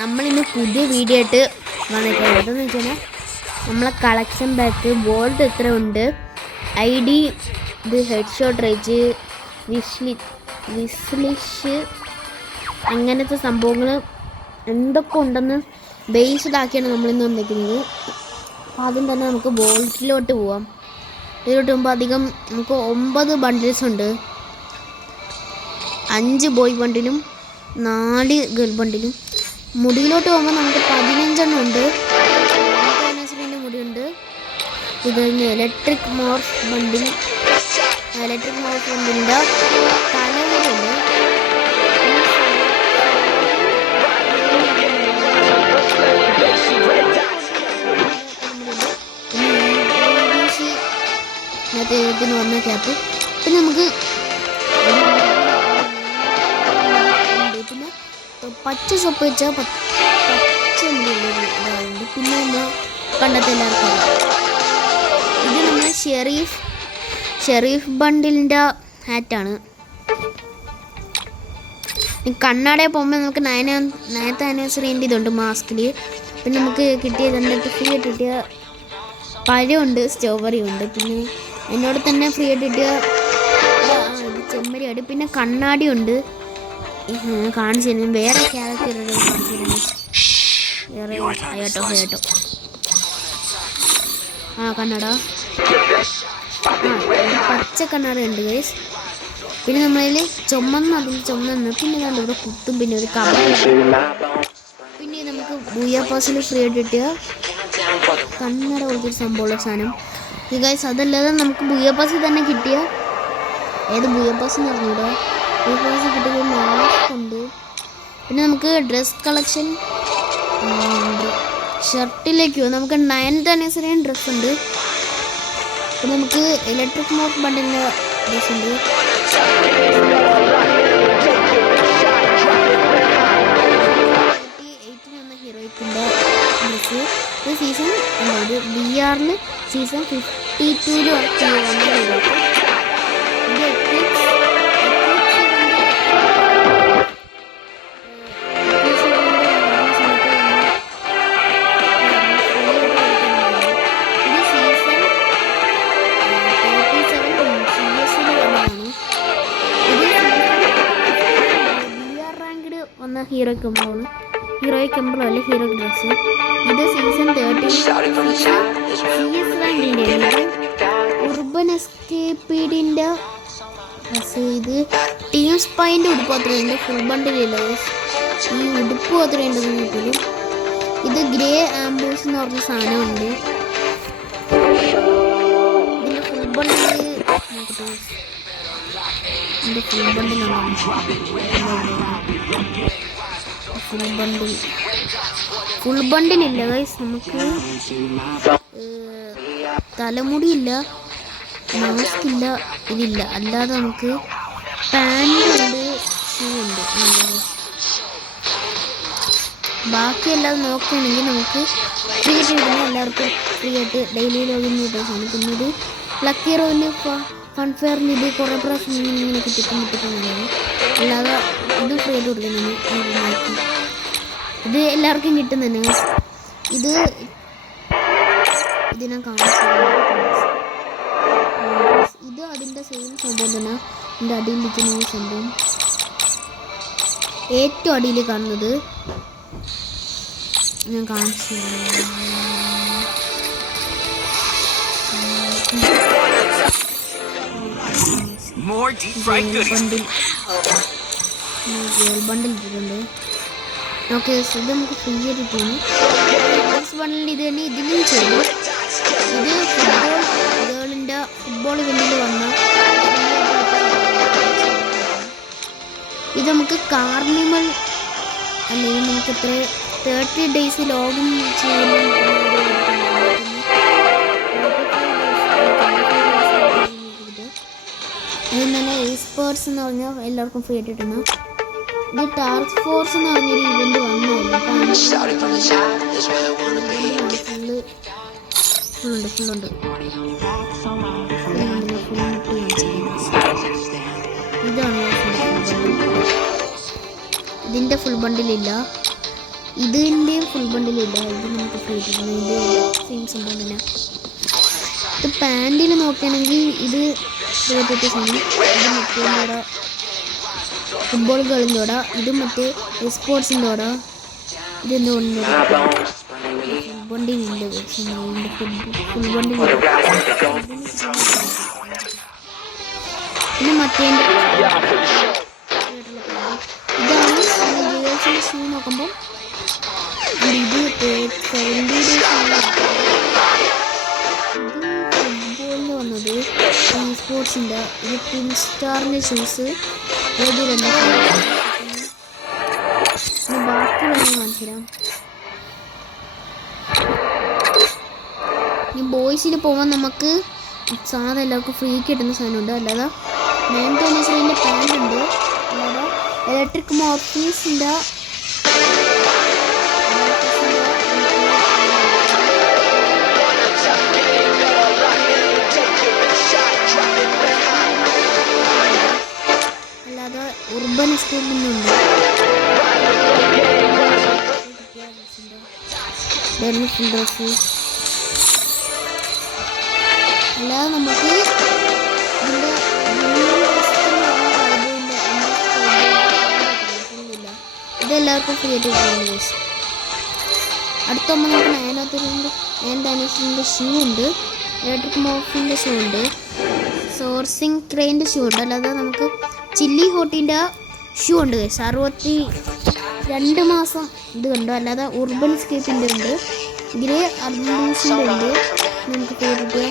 നമ്മളിന്ന് പുതിയ വീഡിയോ ആയിട്ട് വന്നിട്ടുണ്ട്. എന്താണെന്ന് വെച്ച് കഴിഞ്ഞാൽ നമ്മളെ കളക്ഷൻ ബാക്ക് ഗോൾഡ് എത്ര ഉണ്ട്, ID, ഇത് ഹെഡ് ഷോട്ട് റേഞ്ച്, വിസ്ലിഷ് അങ്ങനത്തെ സംഭവങ്ങൾ എന്തൊക്കെ ഉണ്ടെന്ന് ബേസ്ഡ് ആക്കിയാണ് നമ്മളിന്ന് വന്നിരിക്കുന്നത്. അപ്പോൾ ആദ്യം തന്നെ നമുക്ക് ഗോൾഡിലോട്ട് പോവാം. ഇതിലോട്ട് പോകുമ്പോൾ അധികം നമുക്ക് 9 ബണ്ടിൽസ് ഉണ്ട്. 5 ബോയ് ബണ്ടിലും 4 ഗേൾ ബണ്ടിലും. മുടിയിലോട്ട് പോകുമ്പോൾ നമുക്ക് 15 എണ്ണം ഉണ്ട്. മുടിയുണ്ട്. ഇത് കഴിഞ്ഞ് ഇലക്ട്രിക് മോർഫ് ബണ്ടിൻ്റെ തലമുടിയുണ്ട്. ഇതിന് വന്ന ക്യാപ്പ്. പിന്നെ നമുക്ക് പിന്നെ പച്ച സൊപ്പ് വെച്ചാൽ പച്ച ഇതാവുന്നുണ്ട്. പിന്നെ നമ്മൾ പണ്ടത്തെ എല്ലാവർക്കും ഇത് നമ്മൾ ഷെറീഫ് ബണ്ടിലിൻ്റെ ഹാറ്റാണ്. കണ്ണാടയിൽ പോകുമ്പോൾ നമുക്ക് 9th ആനിവേഴ്സറിൻ്റെ ഇതുണ്ട് മാസ്കിൽ. പിന്നെ നമുക്ക് കിട്ടിയത് എന്നിട്ട് ഫ്രീ ആയിട്ട് കിട്ടിയ പഴമുണ്ട്, സ്ട്രോബെറി ഉണ്ട്. പിന്നെ എന്നോട് തന്നെ ഫ്രീ ആയിട്ട് കിട്ടിയ ചെമ്മരിയാട്. പിന്നെ കണ്ണാടി ഉണ്ട്. കാണിച്ചു തരുന്നു. വേറെ ക്യാരക്ടർ കാണിച്ചു തരുന്നു. വേറെ ഹയാട്ടോ കണ്ണട. പച്ച കണ്ണട ഉണ്ട് ഗൈസ്. പിന്നെ നമ്മളതിൽ ചുമന്ന് പിന്നെ കണ്ടു ഇവിടെ കുത്തും. പിന്നെ ഒരു കവർ. പിന്നെ നമുക്ക് ബൂയാപ്പാസിൽ ഫ്രീ ആയിട്ട് കിട്ടിയ കണ്ണട പോലത്തെ സംഭവമുള്ള സാധനം ഗൈസ്. അതല്ലാതെ നമുക്ക് ബൂയാപ്പാസിൽ തന്നെ കിട്ടിയ ബൂയാപ്പാസ് എന്ന് പറഞ്ഞൂടെ, ബൂയാപ്പാസ് കിട്ടിയ മാസ്ക് ഉണ്ട്. പിന്നെ നമുക്ക് ഡ്രസ് കളക്ഷൻ ഷർട്ടിലേക്ക് നമുക്ക് 9th ആനിവേഴ്സറി ഡ്രസ്സ് ഉണ്ട്. പിന്നെ നമുക്ക് ഇലക്ട്രിക് മോർഫ് ബണ്ടിൻ്റെ ഡ്രസ്സ് ഉണ്ട്. ഹീറോയിക്കിൻ്റെ ഡ്രസ്സ്. ഇത് സീസൺ അതായത് BRൽ സീസൺ 52 വന്ന ഹീറോയ്ക്ക്. ഹീറോ കെമ്പളാണ്. ഹീറോയ്ക്ക് കെമ്പളം അല്ല, ഹീറോ ഡ്രസ്സ്. ഇത് സീസൺ 13 CS റാങ്കിൻ്റെ ഉർബൻ എസ്കേപ്പീഡിൻ്റെ ഡ്രസ്സ്. ഇത് ടീം സ്പൈൻ്റെ ഉടുപ്പ് അത്രയുണ്ട്. ഫുൾ ബണ്ടിലില്ല. ഈ ഉടുപ്പ് അത്രയുണ്ടെന്ന് വീട്ടിൽ. ഇത് ഗ്രേ ആംബൂസ് എന്ന് പറഞ്ഞ സാധനമുണ്ട്. ഇതിൻ്റെ ഫുൾ ബണ്ടിൽ ഫുൾ ബണ്ടിലില്ല ഗൈസ്. നമുക്ക് തലമുടിയില്ല, മാസ്ക് ഇല്ല, ഇതില്ല. അല്ലാതെ നമുക്ക് പാൻ്റ് ഉണ്ട്, ഷൂ ഉണ്ട്. ബാക്കിയെല്ലാം നോക്കുകയാണെങ്കിൽ നമുക്ക് ഫ്രീ ആയിട്ട് കിട്ടുന്ന എല്ലാവർക്കും ഫ്രീ ആയിട്ട് ഡെയിലി ലോഗിൻ ചെയ്തതാണ്. പിന്നെ ഇത് ലക്കി റോയില് ഫൺഫെയറിൽ ഇത് കുറേ പ്രാവശ്യം ഇങ്ങനെ കിട്ടിയിട്ടുണ്ടായിരുന്നു. അല്ലാതെ ഇത് ഫ്രീ ആയിട്ട് കൊടുക്കുന്നുണ്ട്. ഇത് എല്ലാവർക്കും കിട്ടുന്നുണ്ട്. ഇത് ഞാൻ കാണിച്ചു. ഇത് അതിൻ്റെ സെയിം സംഭവം തന്നെ. ഇതിൻ്റെ അടിയിലിരിക്കുന്ന ഈ സംഭവം ഏറ്റവും അടിയിൽ കാണുന്നത് ഞാൻ കാണിച്ചു. ബണ്ടിൽ ഇട്ടിട്ടുണ്ട്. ഓക്കെ, ഇത് നമുക്ക് ഫ്രീ ആയിട്ട് കിട്ടുന്നു. ബണ്ടിൽ ഇത് തന്നെ ഇതിലും ചെയ്തു. ഇത് ഫുട്ബോൾ ഇവന്റിൽ വന്ന ഇത് നമുക്ക് കാർണിവൽ അല്ലെങ്കിൽ നമുക്ക് എത്ര 30 ഡേയ്സ് ലോഗിൻ ചെയ്യുമ്പോൾ ഇത് തന്നെ എക്സ്പേർട്സ് എന്ന് പറഞ്ഞാൽ എല്ലാവർക്കും ഫ്രീ ആയിട്ട് കിട്ടുന്നു. ഇത് ടാസ്ക് ഫോഴ്സ് എന്ന് പറഞ്ഞൊരു ഇവന്റ് വന്നതല്ല. ഫുള്ളുണ്ട്. ഇതാണ് ഇതിൻ്റെ ഫുൾ ബണ്ടിലില്ല. ഇതിൻ്റെയും ഫുൾ ബണ്ടിലില്ല. ഇത് നമുക്ക് ഫ്രീ കിട്ടുന്നത് ഇതിൻ്റെ സെയിം സംഭവം തന്നെ. ഇത് പാൻറ്റിൽ നോക്കുകയാണെങ്കിൽ ഇത് ഫ്രീ സാധനം. ഇത് മറ്റേ ഫുട്ബോൾ കളിൻ്റെ കൂടെ, ഇത് മറ്റേ സ്പോർട്സിൻ്റെ കൂടെ. ഇതെന്തുകൊണ്ട് ഫുൾ ബണ്ടിലില്ല, ഫുൾ ബണ്ടിലില്ല. പിന്നെ മറ്റേ ഇതാണ് ഷൂ നോക്കുമ്പോൾ ഇത് ഫുട്ബോളിൽ വന്നത് ഈ സ്പോർട്സിൻ്റെ ഇത് പിൻ സ്റ്റാറിൻ്റെ ഷൂസ്. ഏത് രണ്ട് ബാക്കിയുള്ള കാണിച്ചു തരാം. ഈ ബോയ്സിൽ പോകുമ്പോൾ നമുക്ക് സാധനം എല്ലാവർക്കും ഫ്രീ കിട്ടുന്ന സാധനമുണ്ട്. അല്ലാതെ 9th anniversary പാൻറ് ഉണ്ട്. അല്ലാതെ ഇലക്ട്രിക് മോർഫീസിൻ്റെ അല്ലാതെ ഉർബൻ എസ്റ്റേറ്റിനുണ്ട്. അല്ലാതെ നമുക്ക് ഇതിൻ്റെ ഇതെല്ലാവർക്കും ഫ്രീ ആയിട്ട് കിട്ടുന്ന കേസ്. അടുത്ത നമുക്ക് 9th anniversary ഷൂ ഉണ്ട്, ഇലക്ട്രിക് മോർഫിൻ്റെ ഷൂ ഉണ്ട്, സോർസിങ് ക്രെയിൻ്റെ ഷൂ ഉണ്ട്. അല്ലാതെ നമുക്ക് ചില്ലി ഹോട്ടിൻ്റെ ഷൂ ഉണ്ട് കേസ്. 62 മാസം ഇത് കണ്ടു. അല്ലാതെ ഉർബൻ സ്കേപ്പിൻ്റെ ഉണ്ട്, ഗ്രേ അർബൂസിൻ്റെ ഉണ്ട്. നമുക്ക് പേരിട്ട്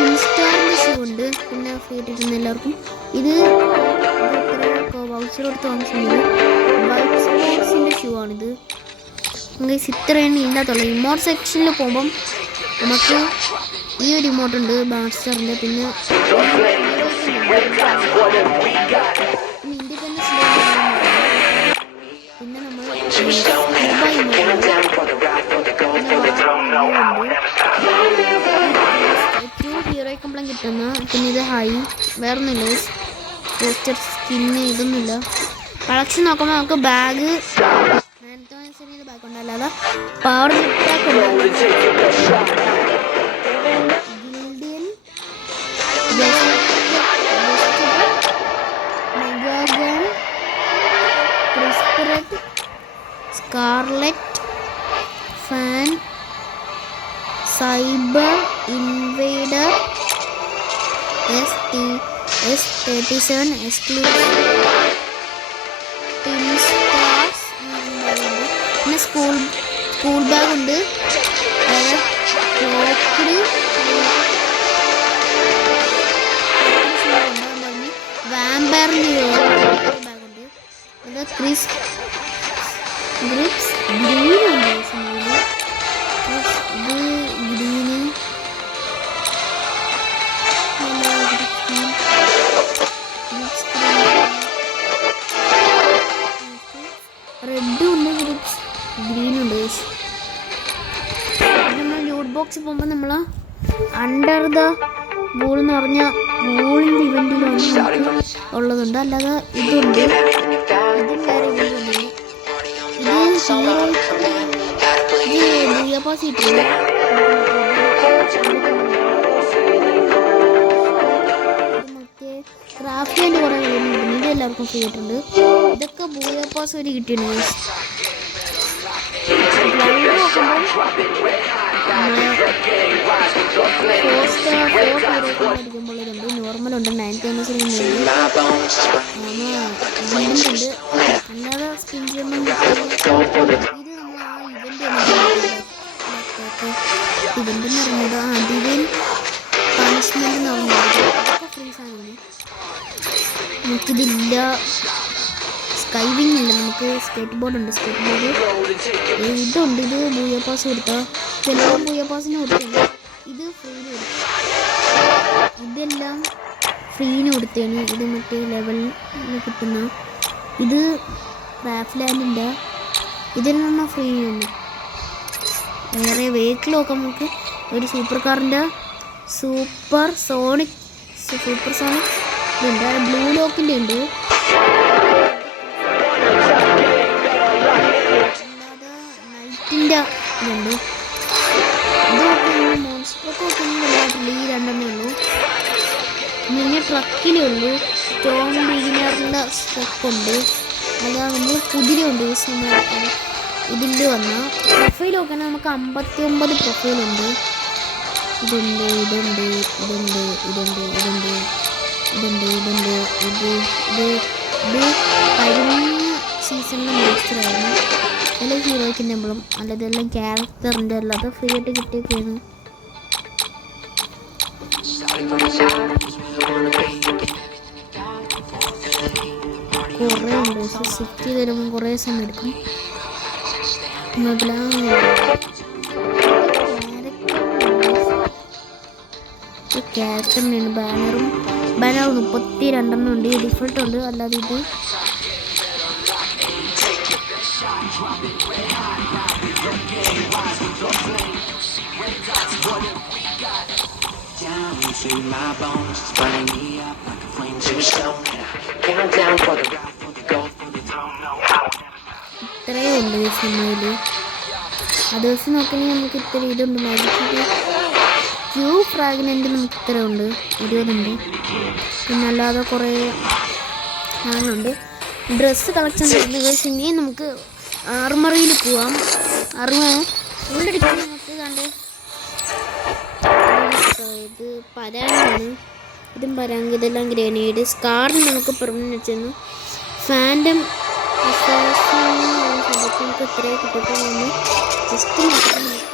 ഇൻസ്റ്റാറിൻ്റെ ഷൂ ഉണ്ട്. പിന്നെ ഫ്രീ കിട്ടുന്ന എല്ലാവർക്കും ഇത് വൗച്ചർ കൊടുത്ത് വാങ്ങിച്ചിട്ടുണ്ട്. വൈറ്റ് സ്പോർട്സിൻ്റെ ഷൂ ആണിത്. നമുക്ക് ഇത്രയാണ് ഇല്ലാത്തുള്ളത്. ഇമോട്ട് സെക്ഷനിൽ പോകുമ്പം നമുക്ക് ഈ ഒരു ഇമോട്ട് ഉണ്ട് ബാസ്റ്ററിൻ്റെ. പിന്നെ ഇൻഡിപെൻഡൻസ് പിന്നെ നമ്മൾ ഏറ്റവും ഹീറോ കംപ്ലം കിട്ടുന്ന. പിന്നെ ഇത് ഹൈ വേറൊന്നുമില്ല, പോസ്റ്റർ സ്കിന്ന് ഇതൊന്നുമില്ല. കളക്ഷൻ നോക്കുമ്പോൾ നമുക്ക് ബാഗ് 9th anniversary ബാഗ് ഉണ്ട്. അല്ലാതെ പവർ ജിറ്റാക്ക് ഉണ്ട്, ഗിൽഡിയൻ, മെഗാഗൺ, ക്രിസ്പറെഡ്, scarlet, fan, cyber invader, S37 exclusive, stars. പിന്നെ സ്കൂൾ ബാഗ് ഉണ്ട്, അതായത് ക്ലോക്ക്ഡ് വാമ്പയറിൻ്റെ ബാഗുണ്ട്. അത് ഗ്രിപ്സ് ഗ്രീനുണ്ട്. ഇത് ഗ്രീന് റെഡും ഉണ്ട്, ഗ്രിപ്സ് ഗ്രീനുണ്ട്. നമ്മൾ ലൂട്ട് ബോക്സ് പോകുമ്പോൾ നമ്മൾ അണ്ടർ ദ ബോൾ എന്ന് പറഞ്ഞ ബോളിൻ്റെ ഇവൻറ്റിലാണ് നമുക്ക് ഉള്ളതുണ്ട്. അല്ലാതെ ഇതുണ്ട്, ഇതും വേറെ ഇവൻറ്റുണ്ട്. ഇത് ബൂയാപ്പാസിറ്റി മറ്റേ ക്രാഫ്റ്റിൻ്റെ കുറേ കളിയുണ്ട്. ഇത് എല്ലാവർക്കും ഫ്രീ ആയിട്ടുണ്ട്. ഇതൊക്കെ ബൂയാപ്പാസ് വരെ കിട്ടിയിട്ടുണ്ട്. അടിക്കുമ്പോൾ ഇതുണ്ട്, നോർമലുണ്ട്, 9th anniversary ഉണ്ട്, അല്ലാതെ സ്പിൻ ചെയ്യുമ്പോൾ ഇത് നമ്മൾ ആ ഇവൻ്റ് എന്ന് പറയുന്നത് ഡിവൈൻ പണിഷ്മെൻ്റ് എന്ന് പറയുന്നത് അതൊക്കെ ഫ്രീ സാധനമാണ്. നമുക്കിതില്ല. സ്കൈവിങ് ഇല്ല, നമുക്ക് സ്കേറ്റ് ബോർഡ് ഉണ്ട്. സ്കേറ്റ് ബോർഡ് ഇതുണ്ട്. ഇത് ബൂയാപ്പാസ് കൊടുത്താൽ ചിലപ്പോൾ ബൂയാപ്പാസിന് കൊടുത്തില്ല. ഇത് ഫ്രീന് കൊടുത്തു. ഇതെല്ലാം ഫ്രീന് കൊടുത്തതാണ്. ഇത് മറ്റേ ലെവലിൽ കിട്ടുന്ന. ഇത് റാഫ്ലാൻഡിൻ്റെ ഇതിൽ നിന്നാൽ ഫ്രീ തന്നെ. വേറെ വെഹിക്കിൾ നോക്കാം നമുക്ക്. ഒരു സൂപ്പർ കാറിൻ്റെ സൂപ്പർ സോണിക് ഇതുണ്ട്. ബ്ലൂ ലോക്കിൻ്റെ ഉണ്ട്. ഇതുണ്ട്. ഇത് മോൺസ്റ്ററൊക്കെ വെക്കുന്നില്ല, ഈ രണ്ടെണ്ണേ ഉള്ളൂ. പിന്നെ ട്രക്കിലേ ഉള്ളൂ. സ്റ്റോൺ ബിഗിനറിൻ്റെ സ്റ്റെപ്പുണ്ട്. അതാണ് നമ്മൾ കുതിരയുണ്ട്. നമ്മൾ ഇതിൽ വന്ന പ്രൊഫൈൽ നോക്കണം. നമുക്ക് 59 പ്രൊഫൈലുണ്ട്. ഇതുണ്ട്, ഇതുണ്ട്, ഇതുണ്ട്, ഇതുണ്ട്, ഇതുണ്ട്, ഇതുണ്ട്, ഇതുണ്ട്, ഇത് ഇത് ഇത് കഴിഞ്ഞ സീസണിലെ മോൺസ്റ്ററായിരുന്നു. എല്ലാം ഹീറോയ്ക്കിൻ്റെ എമ്പളം, അല്ലാതെല്ലാം ക്യാരക്ടറിൻ്റെ അല്ലാതെ ഫ്രീ ആയിട്ട് കിട്ടിയൊക്കെയാണ്. കുറേ ഉണ്ട്, പക്ഷെ സെറ്റ് ചെയ്ത് തരുമ്പോൾ കുറേ സമയം എടുക്കും. ക്യാരക്ടറിനാണ് ബാനർ 32 ഉണ്ട്. ഈ ഡിഫോൾട്ട് ഉണ്ട്, അല്ലാതെ ഇത് ഇത്രയേ ഉള്ളൂ ഈ സിനിമയിൽ. ആ ദിവസം നോക്കണമെങ്കിൽ നമുക്ക് ഇത്ര ഇതുണ്ട്. മാജിക് ക്യൂ ഫ്രാഗ്നൻ്റ് നമുക്ക് ഇത്ര ഉണ്ട്, 20 ഉണ്ട്. പിന്നെ അല്ലാതെ കുറേ സാധനമുണ്ട്. ഡ്രസ്സ് കളക്ഷൻ ചെയ്യുന്ന ഇനി നമുക്ക് ആർമറിയിൽ പോവാം. ഉള്ളടിക്കാൻ നമുക്ക് കണ്ട് ഇത് പരാഗാണ്. ഇതും പരാഗ്, ഇതെല്ലാം ഗ്രനേഡ്. സ്കാറിന് നമുക്ക് പെർമനന്റ് വെച്ചിരുന്നു. ഫാൻറ്റം നമുക്ക് ഇത്രയും കിട്ടപ്പോൾ നമ്മൾ ജസ്റ്റ്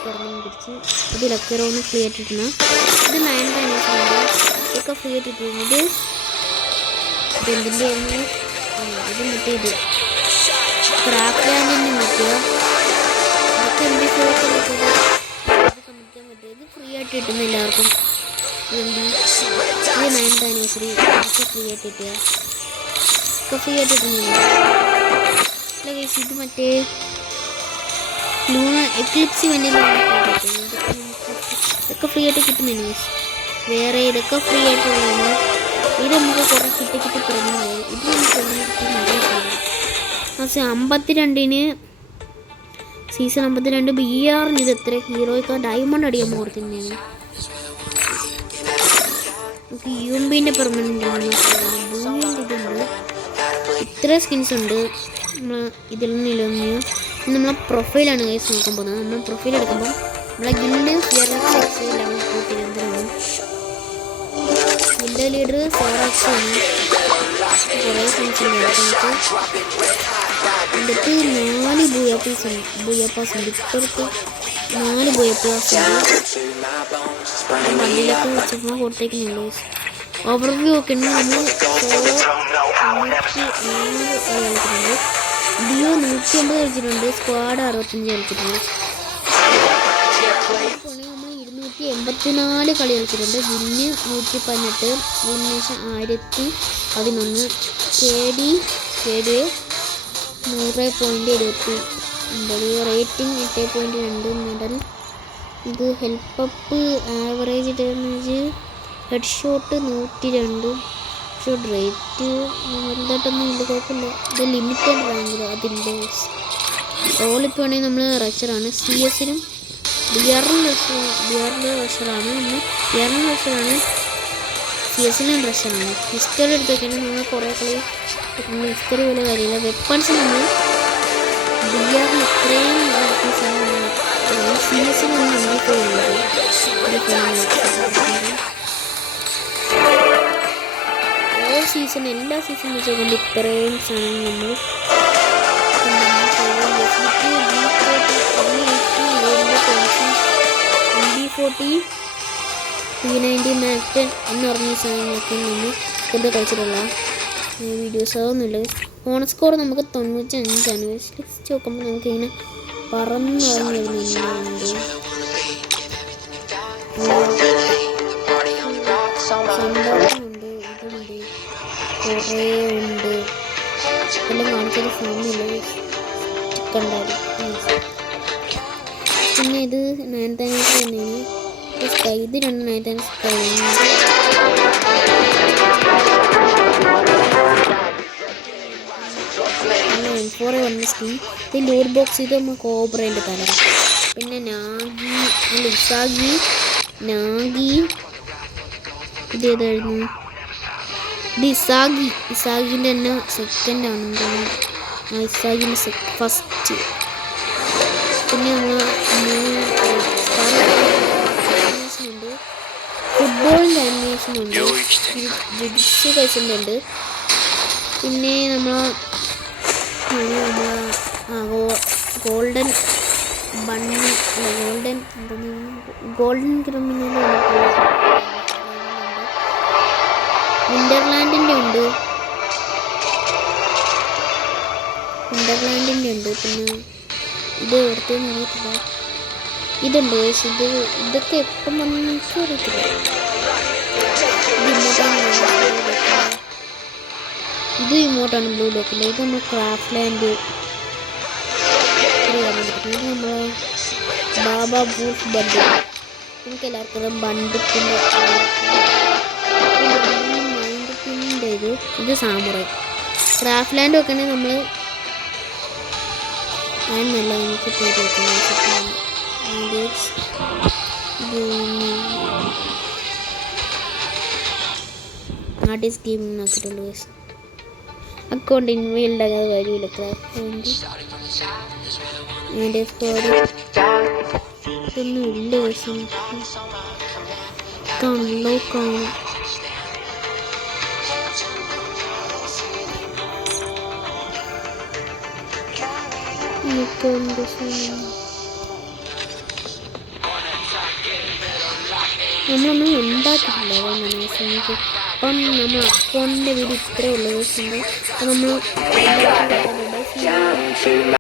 പെർമനന്റ് പിടിച്ച്. ഇത് ലക്കറോന്ന് ഫ്രീ ആയിട്ടിരുന്ന. ഇത് 9 ഇതൊക്കെ ഫ്രീ ആയിട്ടിരുന്നു. ഇതെന്തിൻ്റെ ഒന്ന് ഇത് മറ്റേ ഇത് ക്രാഫ്റ്റ് ലാൻഡിന് മറ്റുക ഇതൊക്കെ എൻ്റെ ഷോപ്പ് സംബന്ധിക്കാൻ പറ്റും. ഇത് ഫ്രീ ആയിട്ട് കിട്ടുന്ന എല്ലാവർക്കും. ഇത് 9th ആനിവേഴ്സറി ഇതൊക്കെ ഫ്രീ ആയിട്ട് കിട്ടുക. ഒക്കെ ഫ്രീ ആയിട്ട് കിട്ടുന്നില്ല. ഇത് മറ്റേ ലൂണ എക്ലിപ്സ് വേണ്ടിയുള്ള ഇതൊക്കെ ഫ്രീ ആയിട്ട് കിട്ടുന്നുണ്ട്. വേറെ ഇതൊക്കെ ഫ്രീ ആയിട്ടുള്ളതാണ്. ഇത് നമുക്ക് കുറേ കിട്ടി തുടങ്ങുന്നത്. ഇത് നമുക്ക് പക്ഷേ 52 സീസൺ 52 BRന് ഇത് എത്ര ഹീറോയ്ക്ക് ഡയമണ്ട് അടിയാൻ കൊടുക്കുന്നതാണ്. നമുക്ക് യുംബിൻ്റെ പെർമനൻ്റ് ആണ്. ഭൂമിൻ്റെ ഇതുണ്ട്. ഇത്ര സ്കിൻസ് ഉണ്ട്. നമ്മൾ ഇതിൽ നിന്നൊന്ന് നമ്മളെ പ്രൊഫൈലാണ് കേസ് നോക്കാൻ പോകുന്നത്. നമ്മൾ പ്രൊഫൈൽ എടുക്കുമ്പോൾ നമ്മളെ ഗിൽഡ് ലെവൽ കൂട്ടിരുന്നതാണ്. ഗിൽഡ് ലീഡർ ഫോറാക്സാണ്. കുറേ സ്കിൻസ് ഉണ്ട്. എന്നിട്ട് 4 ബൂയാപ്പാസ് ഉണ്ട്. ഇപ്പോഴത്തെ 4 ബൂയാപ്പാസ് ഉണ്ട്. വണ്ടിയിലൊക്കെ വെച്ചപ്പോൾ കൊടുത്തേക്കുന്നുള്ളൂ. ഓവർവ്യൂ ഒക്കെ ഉണ്ട്. നമ്മൾ കളിച്ചിട്ടുണ്ട്. ഡിയോ 150 കളിച്ചിട്ടുണ്ട്. സ്ക്വാഡ് 65 കളിച്ചിട്ടുണ്ട്. നമ്മൾ 284 കളി കളിച്ചിട്ടുണ്ട്. വിന്ന് 118, വിന്നേഷൻ 1011, KD 100.29, റേറ്റിംഗ് 8.2, മെഡൽ. ഇത് ഹെൽപ്പപ്പ് average damage head shot 102, shot rate വലുതായിട്ടൊന്നും ഇത് കുഴപ്പമില്ല. ഇത് ലിമിറ്റഡ് റാങ്കിൽ അതിൻ്റെ റോളിപ്പോൾ ആണെങ്കിൽ നമ്മൾ റഷറാണ്. CS-നും BR-നും റഷറാണ്. CS-നും റഷറാണ്. ഹിസ്റ്ററി എടുത്ത് വയ്ക്കണം. നമ്മൾ കുറേ കളി ഹിസ്റ്ററി പോലെ കാര്യമില്ല. വെപ്പൺസ് നമ്മൾ BR-ന് ഇത്രയും CS-ന് നമ്മളിപ്പോൾ ഉള്ളത് എല്ലാ സീസൺ വെച്ചുകൊണ്ട് ഇത്രയും സാധനം നമ്മൾ MB40 P90 Mac-10 എന്ന് പറഞ്ഞ സാധനങ്ങളൊക്കെ നമ്മൾ കൊണ്ട് കളിച്ചിട്ടുള്ള വീഡിയോസ് അതൊന്നുമില്ല. ഓൺ സ്കോർ നമുക്ക് 95ആണ്. ലിസ്റ്റ് നോക്കുമ്പോൾ നമുക്കിങ്ങനെ പറന്ന് വരുന്നുണ്ട്. സന്തോഷമുണ്ട്. ഇതുണ്ട്, കുറേ ഉണ്ട്. എല്ലാം കാണിച്ചൊരു ഫോണില്ല കണ്ടാൽ. പിന്നെ ഇത് 9th ആനിവേഴ്സറി തന്നെയാണ്. ഇത് 2 9th ആനിവേഴ്സറി M4 വന്ന സ്കിൻ. ഇത് ലോഡ് ബോക്സ്. ഇത് നമ്മൾ കോബ്രേൻ്റെ തല. പിന്നെ നാഗി അല്ല ഇസാഗി നാഗി ഇതേതായിരുന്നു ഇത് ഇസാഗിൻ്റെ തന്നെ സെക്കൻഡാണ് ഇസാഗിൻ്റെ ഫസ്റ്റ്. പിന്നെ നമ്മൾ ഫുട്ബോളിൻ്റെ ആനിമേഷൻ ഉണ്ട്, ജുഡിഷ്യൽ കേസിൻ്റെ. പിന്നെ നമ്മൾ ഗോൾഡൻ ബണ്ണി ഗോൾഡൻ ക്രിമിനൽ വിൻ്റർലാൻഡിൻ്റെ ഉണ്ട്. പിന്നെ ഇത് എവിടത്തേന്ന് അറിയത്തില്ല. ഇതുണ്ട് ഇതൊക്കെ എപ്പം വന്നു എനിക്ക് അറിയത്തില്ല. ഇത് ഇമോട്ടാണ് ബ്ലൂ ലോക്കിൻ്റെ. ഇത് നമ്മൾ ക്രാഫ്റ്റ് ലാൻഡ്. ഇത് നമ്മൾ ബാബ ബൂഫ് ബണ്ട്. നമുക്ക് എല്ലാവർക്കും ബണ്ടിപ്പിൻ്റെ ഇത് സാമുറായി. ക്രാഫ്റ്റ് ലാൻഡ് വെക്കണമെങ്കിൽ നമ്മൾ നല്ല എനിക്ക് പേര് വെക്കുന്നത് ആർട്ടിസ്റ്റ് ഗെയിമിംഗ് നോക്കിയിട്ടുള്ളൂ. അക്കൗണ്ട് ഇൻവീൽഡ് ആകാതെ വരില്ല. ക്രാഫ്റ്റ് ലാൻഡ് എൻ്റെ സ്കോഡ് ഇതൊന്നും ഇല്ല. ലോക്കാണ്. നമ്മളൊന്നും ഉണ്ടാക്കിയിട്ടില്ല. അപ്പം നമ്മൾ അക്കൗണ്ടിൻ്റെ വീട് ഇത്രയേ ഉള്ളൂ. അപ്പം നമ്മൾ